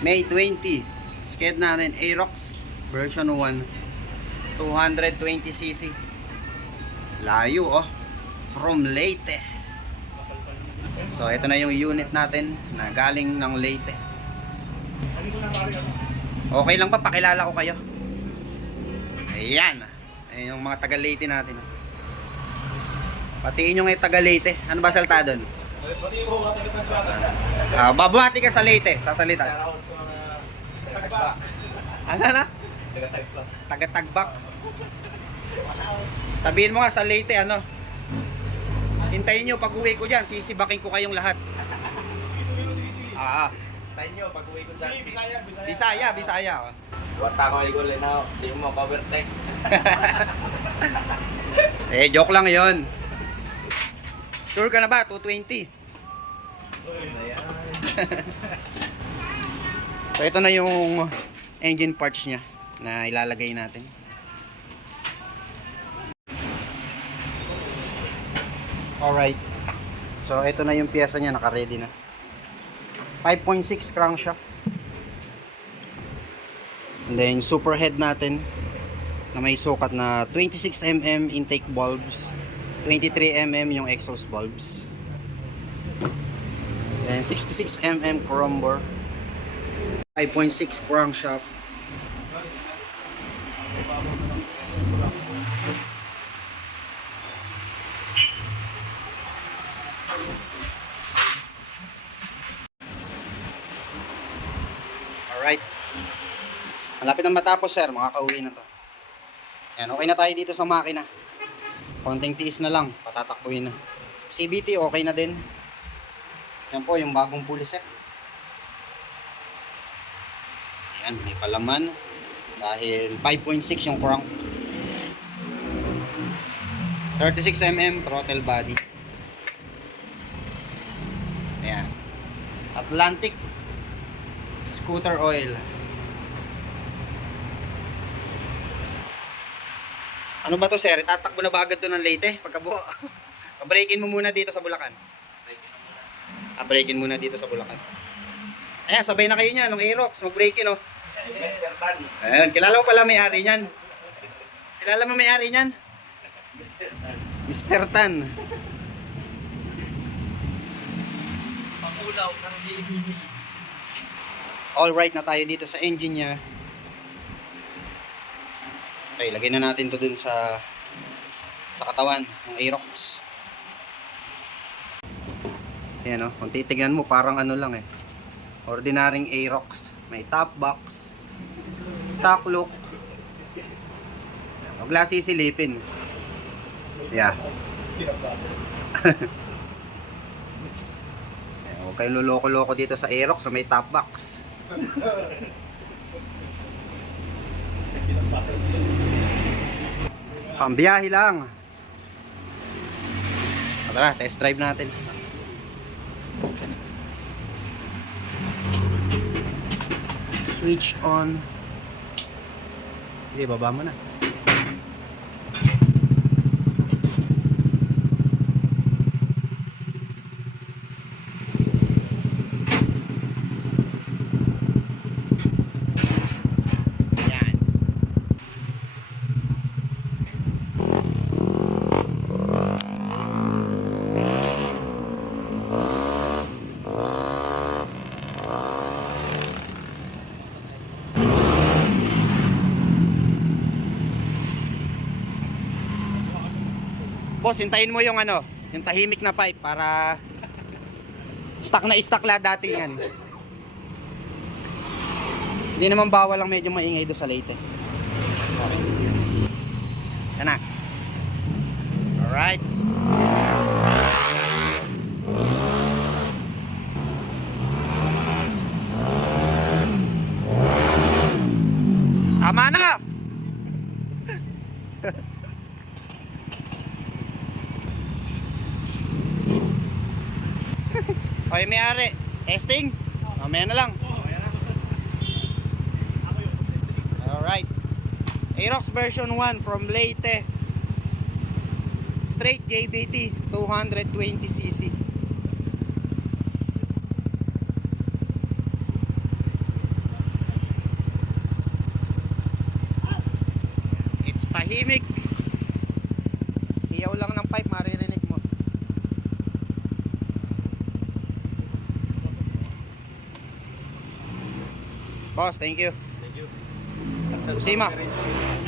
May 20. Sked natin Aerox version 1. 220cc. Layo oh. From Leyte. So ito na yung unit natin na galing ng Leyte. Okay lang ba? Pakilala ko kayo. Ayan. Ayan yung mga taga Leyte natin. Patiin nyo ngayon taga Leyte. Ano ba salta doon? Babati ka sa Leyte. Sasalita. Ano na? Taga-tagbak. Sabihin mo nga sa Leyte ano. Hintayin nyo pag uwi ko dyan. Sisibakin ko kayong lahat. Hintayin nyo pag uwi ko dyan. Bisaya. Wata ko iligol na. Di mo covertech. Joke lang yon. Sure ka na ba? 220. So ito na yung engine parts niya na ilalagay natin. Alright. So ito na yung piyesa niya, naka-ready na. 5.6 crankshaft. And then super head natin na may sukat na 26mm intake bulbs, 23mm yung exhaust bulbs. And 66mm chrome bore. 5.6 crankshaft. Alright. Malapit na matapos sir, makakauwi na to. Yan, okay na tayo dito sa makina. Konting tiis na lang, patatakbuhin na. CVT okay na din. Yan po yung bagong pulley set. Yan, may palaman. Dahil 5.6 yung crank. 36mm throttle body. Ayan. Atlantic scooter oil. Ano ba to sir? Tatakbo na ba agad to ng Leyte? Pagkabuo. Breakin mo muna dito sa Bulacan. Breakin muna dito sa Bulacan. Ayan, sabay na kayo niyan. Nung Aerox, mag-breakin oh. Mr. Tan. Ayan, kilala mo pala may-ari niyan. Kilala mo may-ari niyan? Mr. Tan. Mr. Tan. Pangulaw ng DVD. Alright na tayo dito sa engine niya. Okay, lagay na natin to dun sa katawan ng Aerox. Ayan o, kung titignan mo parang ano lang eh. Ordinaryong Aerox. May top box, stock look. Huwag lang sisilipin. Yeah. Huwag kayong luloko-loko dito sa Aerox sa may top box. Pambiyahe lang. Tara, test drive natin. Switch on. Okay, baba mo na. Yan. Boss, hintayin mo yung ano, yung tahimik na pipe para stock na stock la dati yan. Hindi naman bawal lang medyo maingay do sa Leyte. Yan na. Alright. Tama na. Okay, may-ari. Testing? Mamaya na lang. Alright. Aerox version 1 from Leyte. Straight JBT 220cc. tahimik. Iyaw lang ng pipe, maririnig mo. Boss, thank you. Thank you. Sima. Successful operation.